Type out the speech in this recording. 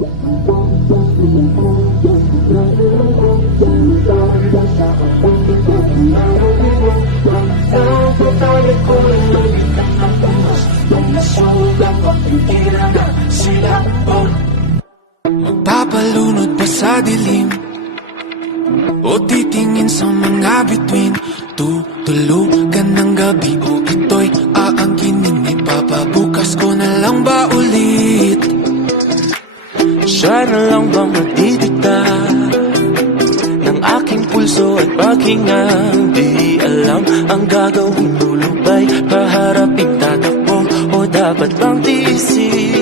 Magpapalunod ba sa dilim o titingin sa mga bituin? Tutulugan ng gabi o ito'y aangkinin? Ipapabukas ko na lang ba ulit? Siya na lang bang magdidikta ng aking pulso at paghingang? Di alam ang gagawin, lulubay, paharapin, tatakbo o dapat bang tiisin?